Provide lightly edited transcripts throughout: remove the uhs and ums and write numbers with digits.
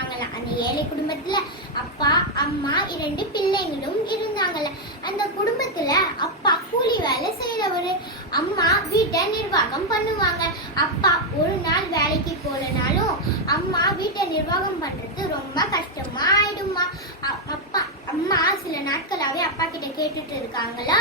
இருந்தாங்கல்ல. அந்த ஏழை குடும்பத்துல அப்பா அம்மா 2 பிள்ளைங்களும் இருந்தாங்கல்ல. அந்த குடும்பத்துல அப்பா கூலி வேலை செய்யறவரு, அம்மா வீட்டை நிர்வாகம் பண்ணுவாங்க. அப்பா ஒரு நாள் வேலைக்கு போலனாலும் அம்மா வீட்டை நிர்வாகம் பண்றது ரொம்ப கஷ்டமா ஆயிடுமா. அம்மா சில நாட்களாவே அப்பா கிட்ட கேட்டுட்டு இருக்காங்களா,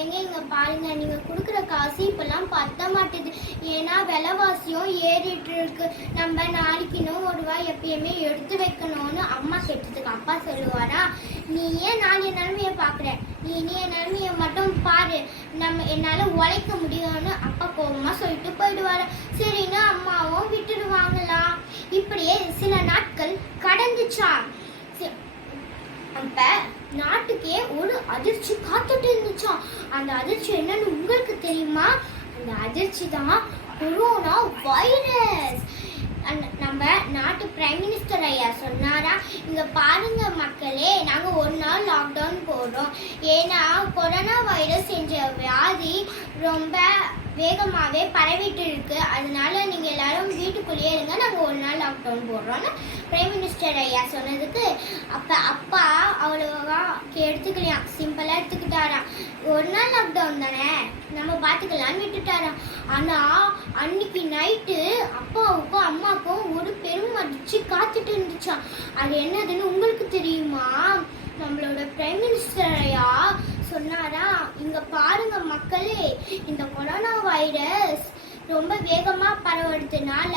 இங்க பாருங்க, நீங்க கொடுக்குற காசு இப்பெல்லாம் பத்த மாட்டேது. ஏன்னா விலைவாசியும் ஏறிட்டு இருக்கு. நம்ம நாளைக்கு 1 ரூபாய் எப்பயுமே எடுத்து வைக்கணும்னு அம்மா கேட்டதுக்கு அப்பா சொல்லுவாரா, நீ ஏன் நான் என் நிலைமைய பாக்குற, நீ என் நிலைமைய மட்டும் பாரு, என்னால உழைக்க முடியும்னு அப்பா கோபமா சொல்லிட்டு போயிடுவாரு. சரின்னு அம்மாவும் விட்டுடுவாங்களா. இப்படியே சில நாட்கள் கடந்துச்சான். அப்ப நாட்டுக்கே ஒரு அதிர்ச்சி காத்துட்டு இருந்துச்சான். அந்த அதிர்ச்சி என்னன்னு உங்களுக்கு தெரியுமா? அந்த அதிர்ச்சி தான் கொரோனா வைரஸ். நம்ம நாட்டு பிரைம் மினிஸ்டர் ஐயா சொன்னாரா, இங்க பாருங்க மக்களே, நாங்க 1 நாள் லாக்டவுன் போடுறோம். ஏன்னா கொரோனா வைரஸ் என்ற வியாதி ரொம்ப வேகமாகவே பரவிட்டு இருக்கு. அதனால நீங்க எல்லாரும் வீட்டுக்குள்ளேயே இருங்க, நாங்க 1 நாள் லாக்டவுன் போடுறோம்னு பிரைம் மினிஸ்டர் ஐயா சொன்னதுக்கு அப்பா அவ்வளோவா எடுத்துக்கலையாம், சிம்பிளா எடுத்துக்கிட்டாராம். 1 நாள் லாக்டவுன் தானே, நம்ம பார்த்துக்கலான்னு விட்டுட்டாராம். ஆனா அன்னைக்கு நைட்டு அப்பாவுக்கும் அம்மாவுக்கும் ஒரு பெரும் அதிர்ச்சி காத்துட்டு இருந்துச்சான். அது என்னதுன்னு உங்களுக்கு தெரியுமா? நம்மளோட பிரைம் மினிஸ்டர் ஐயா சொன்னாரா, இங்க பாருங்க மக்களே, இந்த கொரோனா வைரஸ் ரொம்ப வேகமா பரவுறதுனால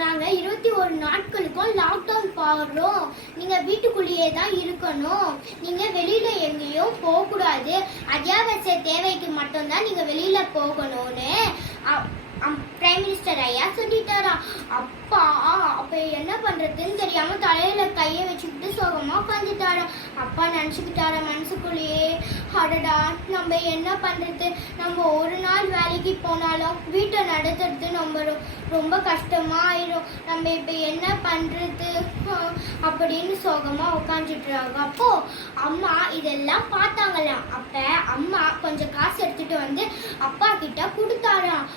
நாங்க 21 நாட்களுக்கும் லாக்டவுன் போடுறோம். நீங்க வீட்டுக்குள்ளேயே தான் இருக்கணும், நீங்க வெளியில எங்கேயும் போக கூடாது, அத்தியாவசிய தேவைக்கு மட்டும்தான் நீங்க வெளியில போகணும்னு பிரைம் மினிஸ்டர் ஐயா சொல்லிட்டாராம். அப்ப என்ன பண்றதுன்னு தெரியாம தலையில கையை வச்சுக்கிட்டு சோகமா உட்காந்துட்டாராம். அப்பா நினைச்சுக்கிட்டாராம் மனசுக்குள்ளேயே, அடடா நம்ம என்ன பண்றது, நம்ம 1 நாள் வேலைக்கு போனாலும் வீட்டை நடத்துறது நம்ம ரொம்ப கஷ்டமா ஆயிடும், நம்ம இப்ப என்ன பண்றது அப்படின்னு சோகமா உட்காந்துட்டுறாங்க. அப்போ அம்மா இதெல்லாம் பார்த்தாங்களாம். அப்ப அம்மா கொஞ்சம் காசு எடுத்துட்டு வந்து அப்பா கிட்ட கொடுத்தாராம்.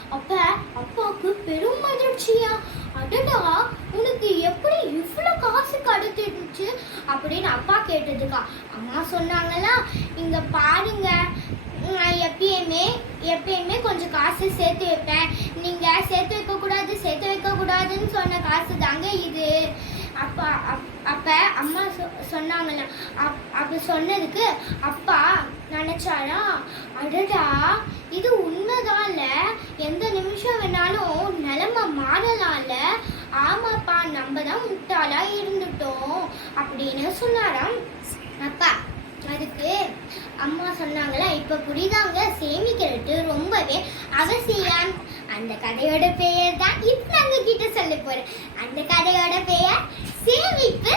அப்பாவுக்கு பெரும் அதிர்ச்சியா, அடடா உனக்கு எப்படி இவ்வளவு காசு கிடைச்சிருச்சு அப்படின்னு அப்பா கேட்டதுக்கா அம்மா சொன்னாங்களா, இங்க பாருங்க, நான் எப்பயுமே கொஞ்சம் காசு சேர்த்து வைப்பேன், நீங்க சேர்த்து வைக்க கூடாதுன்னு சொன்ன காசு தாங்க இது. அப்ப அம்மா சொன்னாங்களா. அப்ப சொன்னதுக்கு அப்பா நினைச்சாரா, அடடா இது உண்மைதான்ல, எந்த நிமிஷம் வேணாலும் நிலைமை மாறலாம்ல, ஆமாப்பா நம்ம தான் முட்டாளா இருந்துட்டோம் அப்படின்னு சொன்னாராம் அப்பா. அதுக்கு அம்மா சொன்னாங்களா, இப்ப புரியுதாங்க, சேமிக்கிறது ரொம்பவே அவசியம். அந்த கதையோட பெயர் தான் இப்ப நாங்க கிட்ட சொல்ல போறேன். அந்த கதையோட பெயர் சேமிப்பு